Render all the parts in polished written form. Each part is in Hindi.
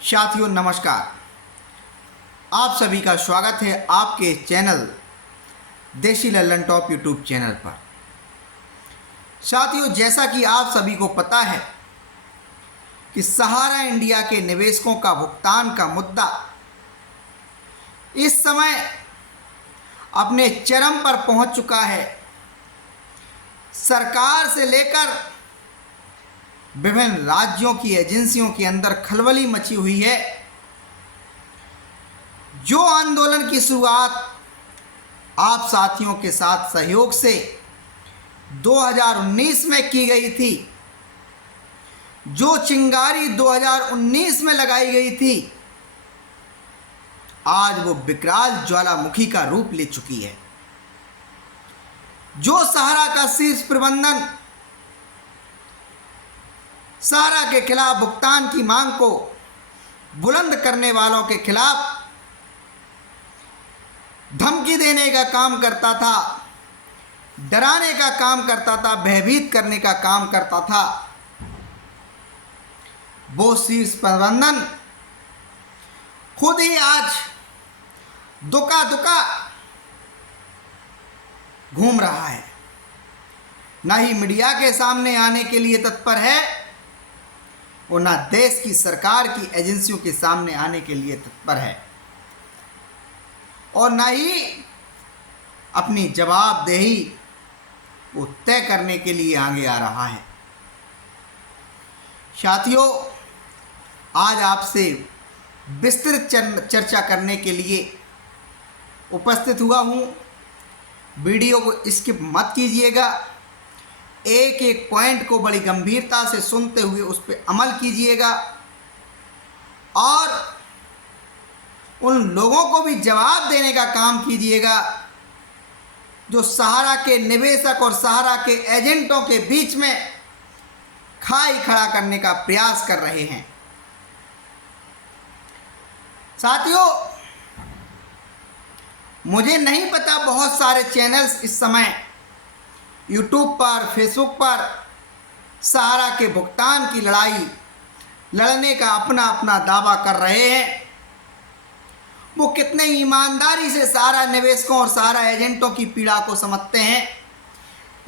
साथियों नमस्कार। आप सभी का स्वागत है आपके चैनल देसी लल्लन टॉप यूट्यूब चैनल पर। साथियों, जैसा कि आप सभी को पता है कि सहारा इंडिया के निवेशकों का भुगतान का मुद्दा इस समय अपने चरम पर पहुंच चुका है। सरकार से लेकर विभिन्न राज्यों की एजेंसियों के अंदर खलबली मची हुई है। जो आंदोलन की शुरुआत आप साथियों के साथ सहयोग से 2019 में की गई थी, जो चिंगारी 2019 में लगाई गई थी, आज वो विकराल ज्वालामुखी का रूप ले चुकी है। जो सहारा का शीर्ष प्रबंधन सहारा के खिलाफ भुगतान की मांग को बुलंद करने वालों के खिलाफ धमकी देने का काम करता था, डराने का काम करता था, भयभीत करने का काम करता था, वो शीर्ष प्रबंधन खुद ही आज दुका दुका घूम रहा है। ना ही मीडिया के सामने आने के लिए तत्पर है और ना देश की सरकार की एजेंसियों के सामने आने के लिए तत्पर है, और ना ही अपनी जवाबदेही वो तय करने के लिए आगे आ रहा है। साथियों, आज आपसे विस्तृत चर्चा करने के लिए उपस्थित हुआ हूँ। वीडियो को स्किप मत कीजिएगा, एक एक पॉइंट को बड़ी गंभीरता से सुनते हुए उस पर अमल कीजिएगा और उन लोगों को भी जवाब देने का काम कीजिएगा जो सहारा के निवेशक और सहारा के एजेंटों के बीच में खाई खड़ा करने का प्रयास कर रहे हैं। साथियों, मुझे नहीं पता, बहुत सारे चैनल्स इस समय यूट्यूब पर, फेसबुक पर सहारा के भुगतान की लड़ाई लड़ने का अपना अपना दावा कर रहे हैं। वो कितने ईमानदारी से सहारा निवेशकों और सहारा एजेंटों की पीड़ा को समझते हैं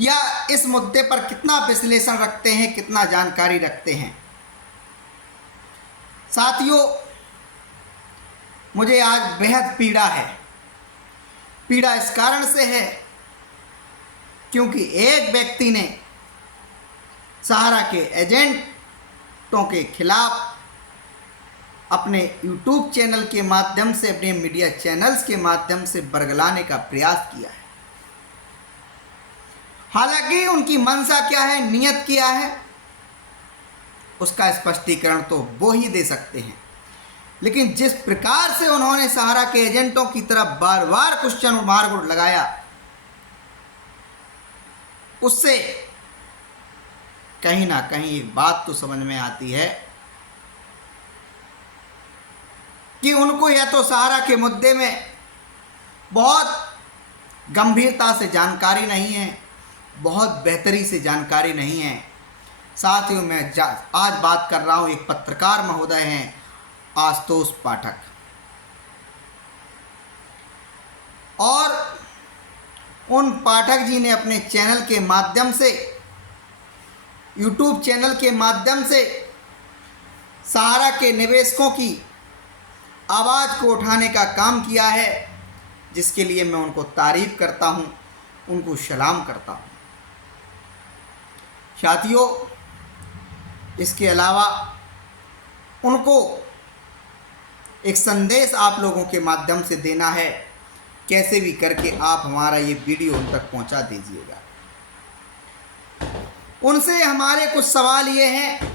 या इस मुद्दे पर कितना विश्लेषण रखते हैं, कितना जानकारी रखते हैं। साथियों, मुझे आज बेहद पीड़ा है। पीड़ा इस कारण से है क्योंकि एक व्यक्ति ने सहारा के एजेंटों के खिलाफ अपने यूट्यूब चैनल के माध्यम से, अपने मीडिया चैनल्स के माध्यम से बरगलाने का प्रयास किया है। हालांकि उनकी मंशा क्या है, नियत क्या है, उसका स्पष्टीकरण तो वो ही दे सकते हैं। लेकिन जिस प्रकार से उन्होंने सहारा के एजेंटों की तरफ बार बार क्वेश्चन मार्क लगाया, उससे कहीं ना कहीं एक बात तो समझ में आती है कि उनको या तो सहारा के मुद्दे में बहुत गंभीरता से जानकारी नहीं है, बहुत बेहतरी से जानकारी नहीं है। साथियों, मैं आज बात कर रहा हूँ, एक पत्रकार महोदय हैं आशुतोष पाठक, और उन पाठक जी ने अपने चैनल के माध्यम से, यूट्यूब चैनल के माध्यम से सहारा के निवेशकों की आवाज़ को उठाने का काम किया है, जिसके लिए मैं उनको तारीफ़ करता हूं, उनको सलाम करता हूं। साथियों, इसके अलावा उनको एक संदेश आप लोगों के माध्यम से देना है। कैसे भी करके आप हमारा ये वीडियो उन तक पहुंचा दीजिएगा। उनसे हमारे कुछ सवाल ये हैं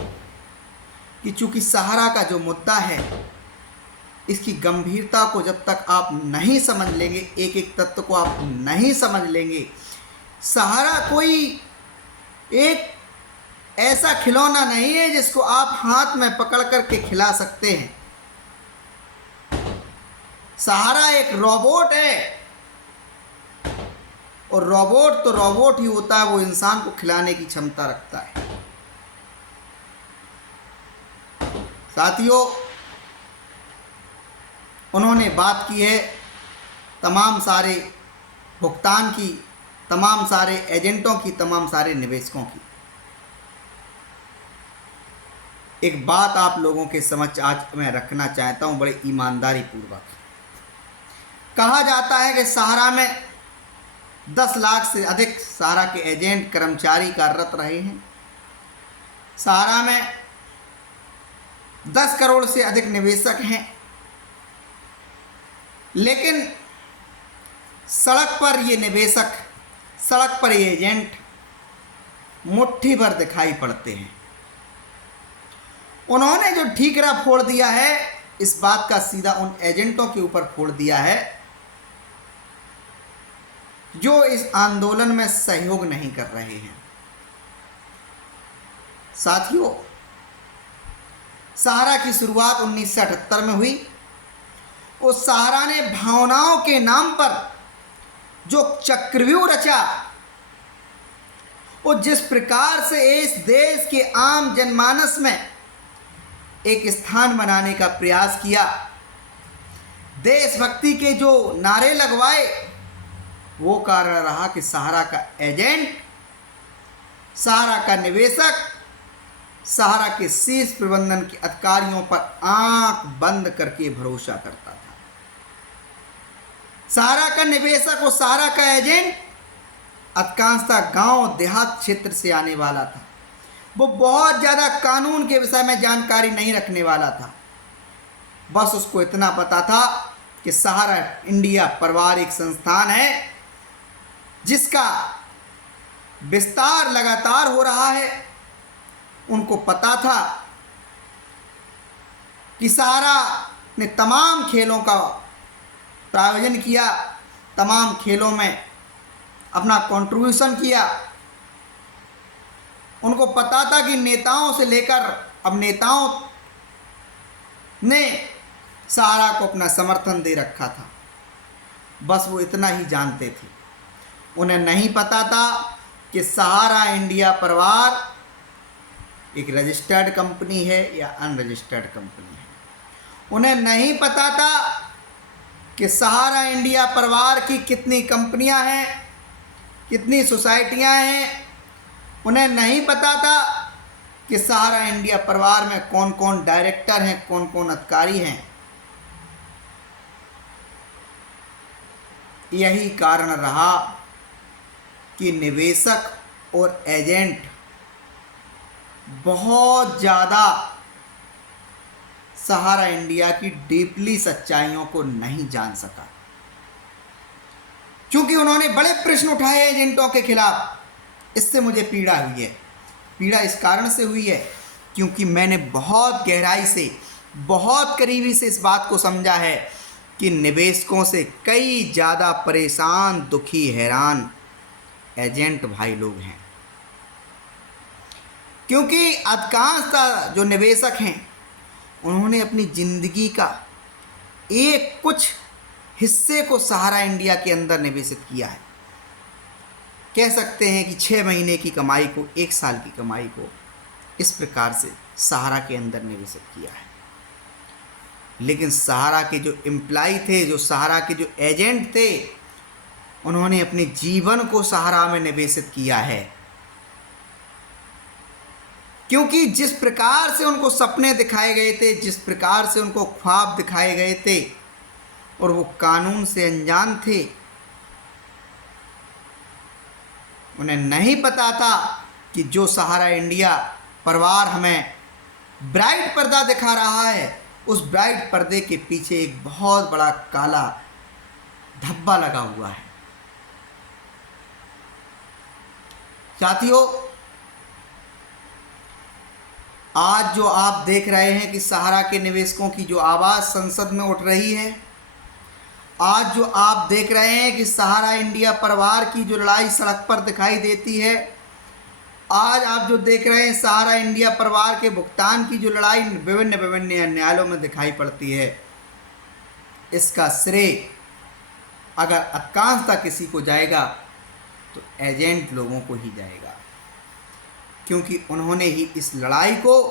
कि चूंकि सहारा का जो मुद्दा है, इसकी गंभीरता को जब तक आप नहीं समझ लेंगे, एक एक तत्व को आप नहीं समझ लेंगे, सहारा कोई एक ऐसा खिलौना नहीं है जिसको आप हाथ में पकड़ करके खिला सकते हैं। सहारा एक रोबोट है, और रोबोट तो रोबोट ही होता है, वो इंसान को खिलाने की क्षमता रखता है। साथियों, उन्होंने बात की है तमाम सारे भुगतान की, तमाम सारे एजेंटों की, तमाम सारे निवेशकों की। एक बात आप लोगों के समक्ष आज मैं रखना चाहता हूं बड़े ईमानदारी पूर्वक। कहा जाता है कि सहारा में 10 लाख से अधिक सहारा के एजेंट कर्मचारी कार्यरत रहे हैं। सहारा में 10 करोड़ से अधिक निवेशक हैं, लेकिन सड़क पर ये निवेशक, सड़क पर ये एजेंट मुट्ठी भर दिखाई पड़ते हैं। उन्होंने जो ठीकरा फोड़ दिया है, इस बात का सीधा उन एजेंटों के ऊपर फोड़ दिया है जो इस आंदोलन में सहयोग नहीं कर रहे हैं। साथियों, सहारा की शुरुआत 1978 में हुई। उस सहारा ने भावनाओं के नाम पर जो चक्रव्यूह रचा, वो जिस प्रकार से इस देश के आम जनमानस में एक स्थान बनाने का प्रयास किया, देशभक्ति के जो नारे लगवाए, वो कारण रहा कि सहारा का एजेंट, सहारा का निवेशक, सहारा के शीर्ष प्रबंधन के अधिकारियों पर आंख बंद करके भरोसा करता था। सहारा का निवेशक और सहारा का एजेंट अधिकांशतः गांव देहात क्षेत्र से आने वाला था। वो बहुत ज़्यादा कानून के विषय में जानकारी नहीं रखने वाला था। बस उसको इतना पता था कि सहारा इंडिया परिवार एक संस्थान है जिसका विस्तार लगातार हो रहा है। उनको पता था कि सहारा ने तमाम खेलों का प्रायोजन किया, तमाम खेलों में अपना कंट्रीब्यूशन किया। उनको पता था कि नेताओं से लेकर अब नेताओं ने सहारा को अपना समर्थन दे रखा था। बस वो इतना ही जानते थे। उन्हें नहीं पता था कि सहारा इंडिया परिवार एक रजिस्टर्ड कंपनी है या अनरजिस्टर्ड कंपनी है। उन्हें नहीं पता था कि सहारा इंडिया परिवार की कितनी कंपनियां हैं, कितनी सोसाइटियां हैं। उन्हें नहीं पता था कि सहारा इंडिया परिवार में कौन कौन डायरेक्टर हैं, कौन कौन अधिकारी हैं। यही कारण रहा कि निवेशक और एजेंट बहुत ज़्यादा सहारा इंडिया की डीपली सच्चाइयों को नहीं जान सका, क्योंकि उन्होंने बड़े प्रश्न उठाए एजेंटों के खिलाफ। इससे मुझे पीड़ा हुई है। पीड़ा इस कारण से हुई है क्योंकि मैंने बहुत गहराई से, बहुत करीबी से इस बात को समझा है कि निवेशकों से कई ज़्यादा परेशान, दुखी, हैरान एजेंट भाई लोग हैं। क्योंकि अधिकांशतः जो निवेशक हैं उन्होंने अपनी ज़िंदगी का एक कुछ हिस्से को सहारा इंडिया के अंदर निवेशित किया है। कह सकते हैं कि 6 महीने की कमाई को, 1 साल की कमाई को इस प्रकार से सहारा के अंदर निवेशित किया है। लेकिन सहारा के जो एम्प्लॉय थे, जो सहारा के जो एजेंट थे, उन्होंने अपने जीवन को सहारा में निवेशित किया है। क्योंकि जिस प्रकार से उनको सपने दिखाए गए थे, जिस प्रकार से उनको ख्वाब दिखाए गए थे, और वो कानून से अनजान थे, उन्हें नहीं पता था कि जो सहारा इंडिया परिवार हमें ब्राइट पर्दा दिखा रहा है, उस ब्राइट पर्दे के पीछे एक बहुत बड़ा काला धब्बा लगा हुआ है। साथियों, आज जो आप देख रहे हैं कि सहारा के निवेशकों की जो आवाज़ संसद में उठ रही है, आज जो आप देख रहे हैं कि सहारा इंडिया परिवार की जो लड़ाई सड़क पर दिखाई देती है, आज आप जो देख रहे हैं सहारा इंडिया परिवार के भुगतान की जो लड़ाई विभिन्न न्यायालयों में दिखाई पड़ती है, इसका श्रेय अगर अधिकांशतः किसी को जाएगा तो एजेंट लोगों को ही जाएगा, क्योंकि उन्होंने ही इस लड़ाई को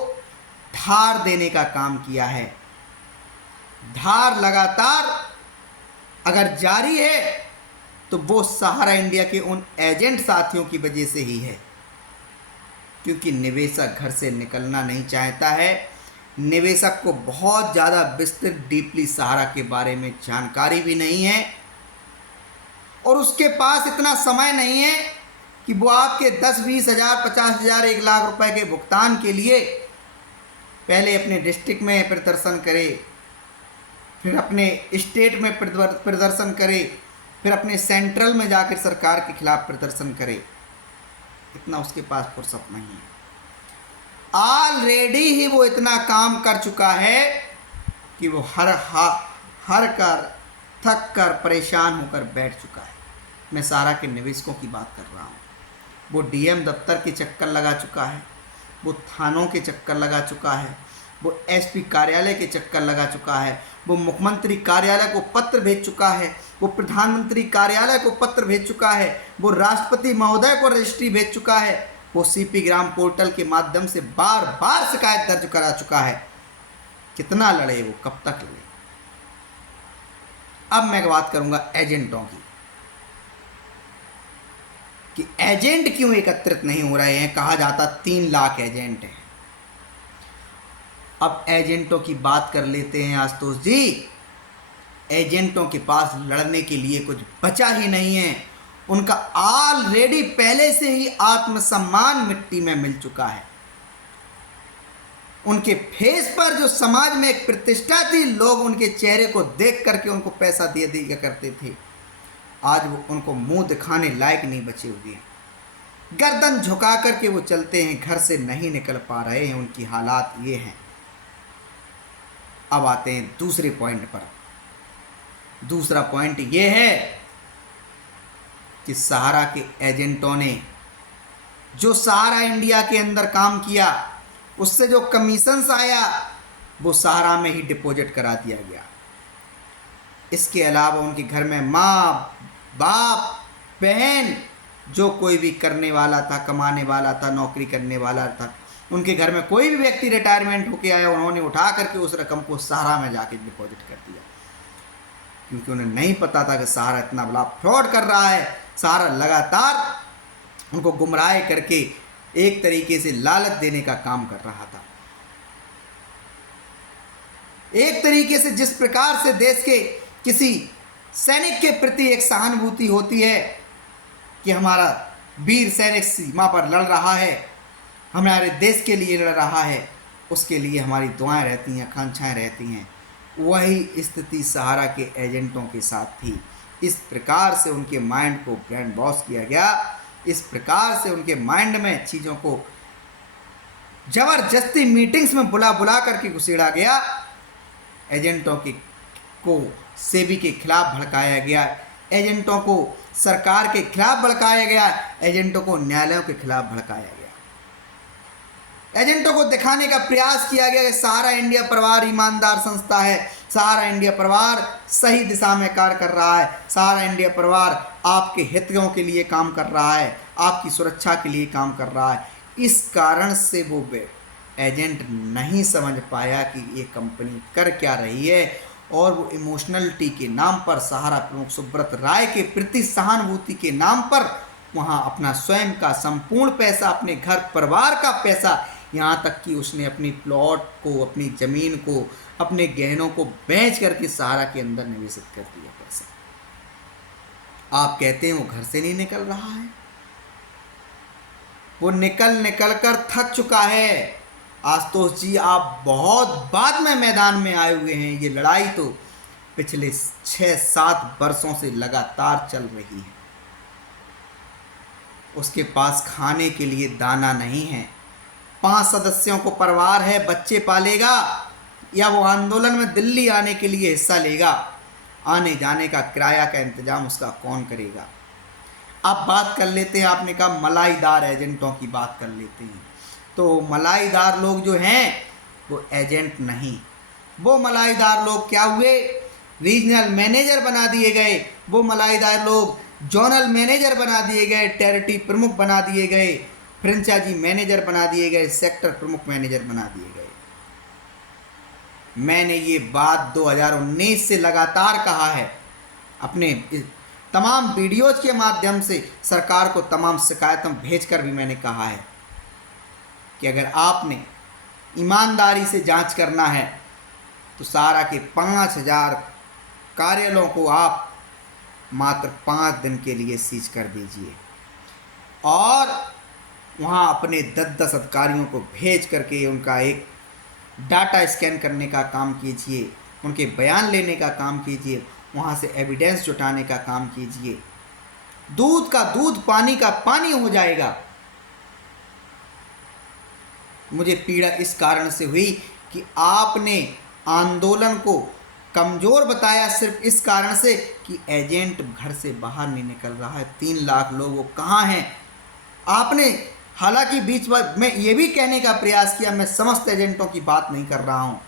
धार देने का काम किया है। धार लगातार अगर जारी है तो वो सहारा इंडिया के उन एजेंट साथियों की वजह से ही है, क्योंकि निवेशक घर से निकलना नहीं चाहता है। निवेशक को बहुत ज़्यादा विस्तृत डीपली सहारा के बारे में जानकारी भी नहीं है और उसके पास इतना समय नहीं है कि वो आपके 10-20 हज़ार 50 हज़ार 1 लाख रुपए के भुगतान के लिए पहले अपने डिस्ट्रिक्ट में प्रदर्शन करे, फिर अपने स्टेट में प्रदर्शन करे, फिर अपने सेंट्रल में जाकर सरकार के खिलाफ प्रदर्शन करे। इतना उसके पास फुर्सत नहीं है। ऑलरेडी ही वो इतना काम कर चुका है कि वो हर कर थक कर परेशान होकर बैठ चुका है। मैं सहारा के निवेशकों की बात कर रहा हूँ। वो डीएम दफ्तर के चक्कर लगा चुका है, वो थानों के चक्कर लगा चुका है, वो एसपी कार्यालय के चक्कर लगा चुका है, वो मुख्यमंत्री कार्यालय को पत्र भेज चुका है, वो प्रधानमंत्री कार्यालय को पत्र भेज चुका है, वो राष्ट्रपति महोदय को रजिस्ट्री भेज चुका है, वो सीपी ग्राम पोर्टल के माध्यम से बार बार शिकायत दर्ज करा चुका है। कितना लड़े वो, कब तक लड़े। अब मैं बात करूंगा एजेंटों की कि एजेंट क्यों एकत्रित नहीं हो रहे हैं। कहा जाता 3 लाख एजेंट हैं। अब एजेंटों की बात कर लेते हैं आशुतोष जी। एजेंटों के पास लड़ने के लिए कुछ बचा ही नहीं है। उनका ऑलरेडी पहले से ही आत्मसम्मान मिट्टी में मिल चुका है। उनके फेस पर जो समाज में एक प्रतिष्ठा थी, लोग उनके चेहरे को देख करके उनको पैसा दे दिया करते थे, आज वो उनको मुंह दिखाने लायक नहीं बचे हुए हैं। गर्दन झुका करके वो चलते हैं, घर से नहीं निकल पा रहे हैं। उनकी हालात ये हैं। अब आते हैं दूसरे पॉइंट पर। दूसरा पॉइंट ये है कि सहारा के एजेंटों ने जो सहारा इंडिया के अंदर काम किया, उससे जो कमीशंस आया वो सहारा में ही डिपॉजिट करा दिया गया। इसके अलावा उनके घर में माँ बाप बहन जो कोई भी करने वाला था, कमाने वाला था, नौकरी करने वाला था, उनके घर में कोई भी व्यक्ति रिटायरमेंट होके आया, उन्होंने उठा करके उस रकम को सहारा में जाके डिपॉजिट कर दिया, क्योंकि उन्हें नहीं पता था कि सहारा इतना बड़ा फ्रॉड कर रहा है। सहारा लगातार उनको गुमराह करके एक तरीके से लालच देने का काम कर रहा था। एक तरीके से जिस प्रकार से देश के किसी सैनिक के प्रति एक सहानुभूति होती है कि हमारा वीर सैनिक सीमा पर लड़ रहा है, हमारे देश के लिए लड़ रहा है, उसके लिए हमारी दुआएं रहती हैं, आकांक्षाएं रहती हैं, वही स्थिति सहारा के एजेंटों के साथ थी। इस प्रकार से उनके माइंड को ब्रेन वॉश किया गया, इस प्रकार से उनके माइंड में चीज़ों को जबरदस्ती मीटिंग्स में बुला करके घुसेड़ा गया। एजेंटों को सेबी के खिलाफ भड़काया गया, एजेंटों को सरकार के खिलाफ भड़काया गया, एजेंटों को न्यायालयों के खिलाफ भड़काया गया। एजेंटों को दिखाने का प्रयास किया गया कि सहारा इंडिया परिवार ईमानदार संस्था है, सहारा इंडिया परिवार सही दिशा में कार्य कर रहा है, सहारा इंडिया परिवार आपके हितों के लिए काम कर रहा है, आपकी सुरक्षा के लिए काम कर रहा है। इस कारण से वो एजेंट नहीं समझ पाया कि ये कंपनी कर क्या रही है, और वो इमोशनलिटी के नाम पर, सहारा प्रमुख सुब्रत राय के प्रति सहानुभूति के नाम पर वहाँ अपना स्वयं का संपूर्ण पैसा, अपने घर परिवार का पैसा, यहाँ तक कि उसने अपनी प्लॉट को, अपनी ज़मीन को, अपने गहनों को बेच करके सहारा के अंदर निवेशित कर दिया पैसा। आप कहते हैं वो घर से नहीं निकल रहा है, वो निकल कर थक चुका है। आशुतोष जी, आप बहुत बाद में मैदान में आए हुए हैं। ये लड़ाई तो पिछले 6-7 वर्षों से लगातार चल रही है। उसके पास खाने के लिए दाना नहीं है, 5 सदस्यों को परिवार है, बच्चे पालेगा या वो आंदोलन में दिल्ली आने के लिए हिस्सा लेगा? आने जाने का किराया का इंतजाम उसका कौन करेगा? अब बात कर लेते हैं, आपने कहा मलाईदार एजेंटों की बात कर लेते हैं। तो मलाईदार लोग जो हैं वो एजेंट नहीं, वो मलाईदार लोग क्या हुए? रीजनल मैनेजर बना दिए गए, वो मलाईदार लोग जोनल मैनेजर बना दिए गए, टेरिटरी प्रमुख बना दिए गए, फ्रेंचाइजी मैनेजर बना दिए गए, सेक्टर प्रमुख मैनेजर बना दिए गए। मैंने ये बात 2019 से लगातार कहा है, अपने तमाम वीडियोज के माध्यम से सरकार को तमाम शिकायतों भेजकर भी मैंने कहा है कि अगर आपने ईमानदारी से जांच करना है तो सहारा के 5000 कार्यालयों को आप मात्र 5 दिन के लिए सीज कर दीजिए और वहाँ अपने 10-10 अधिकारियों को भेज करके उनका एक डाटा स्कैन करने का काम कीजिए, उनके बयान लेने का काम कीजिए, वहाँ से एविडेंस जुटाने का काम कीजिए। दूध का दूध, पानी का पानी हो जाएगा। मुझे पीड़ा इस कारण से हुई कि आपने आंदोलन को कमज़ोर बताया सिर्फ इस कारण से कि एजेंट घर से बाहर नहीं निकल रहा है। 3 लाख लोग वो कहाँ हैं? आपने हालांकि बीच में ये भी कहने का प्रयास किया, मैं समस्त एजेंटों की बात नहीं कर रहा हूँ,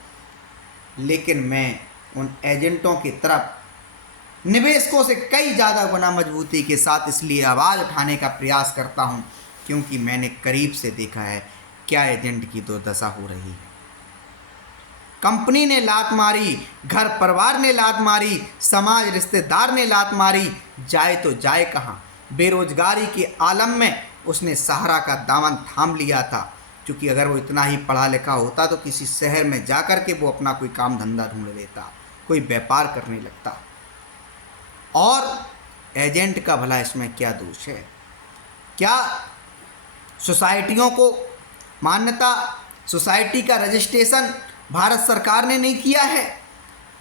लेकिन मैं उन एजेंटों की तरफ निवेशकों से कई ज़्यादा गुना मजबूती के साथ इसलिए आवाज़ उठाने का प्रयास करता हूँ क्योंकि मैंने करीब से देखा है क्या एजेंट की दुर्दशा हो रही है। कंपनी ने लात मारी, घर परिवार ने लात मारी, समाज रिश्तेदार ने लात मारी, जाए तो जाए कहाँ। बेरोजगारी के आलम में उसने सहारा का दामन थाम लिया था, क्योंकि अगर वो इतना ही पढ़ा लिखा होता तो किसी शहर में जा कर के वो अपना कोई काम धंधा ढूंढ लेता, कोई व्यापार करने लगता। और एजेंट का भला इसमें क्या दोष है? क्या सोसाइटियों को मान्यता, सोसाइटी का रजिस्ट्रेशन भारत सरकार ने नहीं किया है?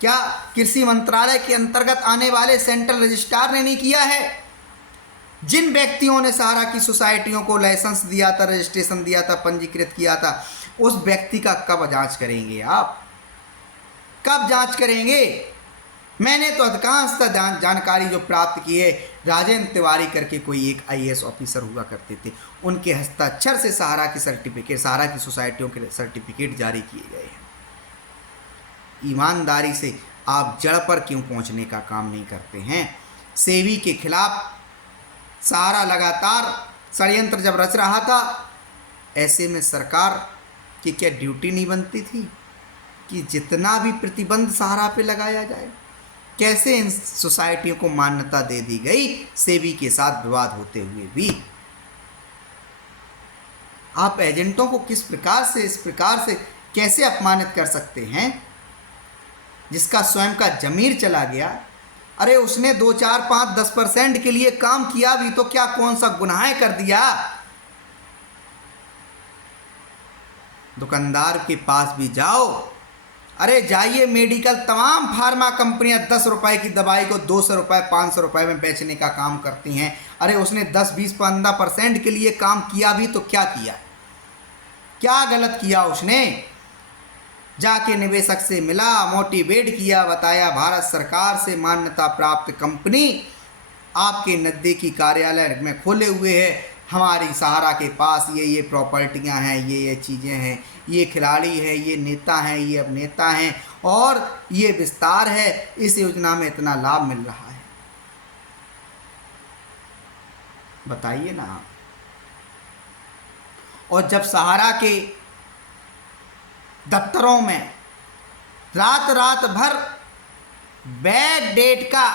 क्या कृषि मंत्रालय के अंतर्गत आने वाले सेंट्रल रजिस्ट्रार ने नहीं किया है? जिन व्यक्तियों ने सहारा की सोसाइटियों को लाइसेंस दिया था, रजिस्ट्रेशन दिया था, पंजीकृत किया था, उस व्यक्ति का कब जांच करेंगे आप? कब जांच करेंगे? मैंने तो अधिकांशतः जानकारी जो प्राप्त की है, राजेंद्र तिवारी करके कोई एक IAS ऑफिसर हुआ करते थे, उनके हस्ताक्षर से सहारा की सर्टिफिकेट, सहारा की सोसाइटियों के सर्टिफिकेट जारी किए गए हैं। ईमानदारी से आप जड़ पर क्यों पहुंचने का काम नहीं करते हैं? सेबी के खिलाफ सहारा लगातार षड्यंत्र जब रच रहा था, ऐसे में सरकार की क्या ड्यूटी नहीं बनती थी कि जितना भी प्रतिबंध सहारा पे लगाया जाए? कैसे इन सोसाइटियों को मान्यता दे दी गई सेबी के साथ विवाद होते हुए भी? आप एजेंटों को किस प्रकार से, इस प्रकार से कैसे अपमानित कर सकते हैं? जिसका स्वयं का जमीर चला गया, अरे उसने 2, 4, 5, 10% के लिए काम किया भी तो क्या कौन सा गुनाह कर दिया? दुकानदार के पास भी जाओ, अरे जाइए, मेडिकल तमाम फार्मा कंपनियां 10 रुपए की दवाई को 200 रुपए, 500 रुपए में बेचने का काम करती हैं। अरे उसने 10, 20, 15% के लिए काम किया भी तो क्या किया? क्या गलत किया उसने? जाके निवेशक से मिला, मोटिवेट किया, बताया भारत सरकार से मान्यता प्राप्त कंपनी आपके नज़दीकी कार्यालय में खोले हुए हैं, हमारी सहारा के पास ये प्रॉपर्टियां हैं, ये चीज़ें हैं, ये खिलाड़ी हैं, ये नेता हैं, ये अभिनेता हैं और ये विस्तार है, इस योजना में इतना लाभ मिल रहा है। बताइए ना आप। और जब सहारा के दफ्तरों में रात भर बैक डेट का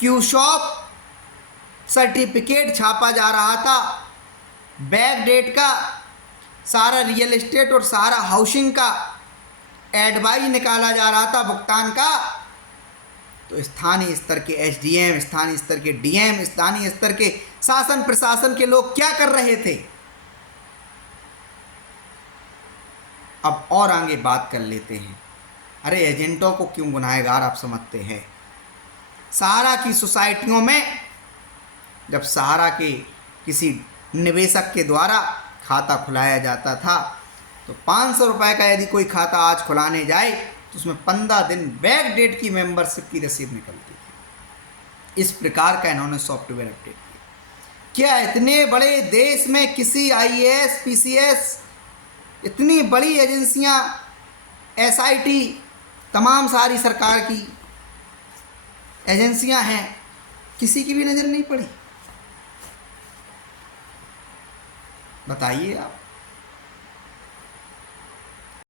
क्यूशॉप सर्टिफिकेट छापा जा रहा था, बैक डेट का सारा रियल एस्टेट और सारा हाउसिंग का एडवाइस निकाला जा रहा था भुगतान का, तो स्थानीय स्तर के SDM, स्थानीय स्तर के DM, स्थानीय स्तर के शासन प्रशासन के लोग क्या कर रहे थे? अब और आगे बात कर लेते हैं। अरे एजेंटों को क्यों गुनाहगार आप समझते हैं? सहारा की सोसाइटियों में जब सहारा के किसी निवेशक के द्वारा खाता खुलाया जाता था तो 500 रुपये का यदि कोई खाता आज खुलाने जाए तो उसमें 15 दिन बैक डेट की मेंबरशिप की रसीद निकलती थी। इस प्रकार का इन्होंने सॉफ्टवेयर अपडेट किया। क्या इतने बड़े देश में किसी IAS, PCS, इतनी बड़ी एजेंसियां, SIT, तमाम सारी सरकार की एजेंसियां हैं, किसी की भी नज़र नहीं पड़ी? बताइए आप।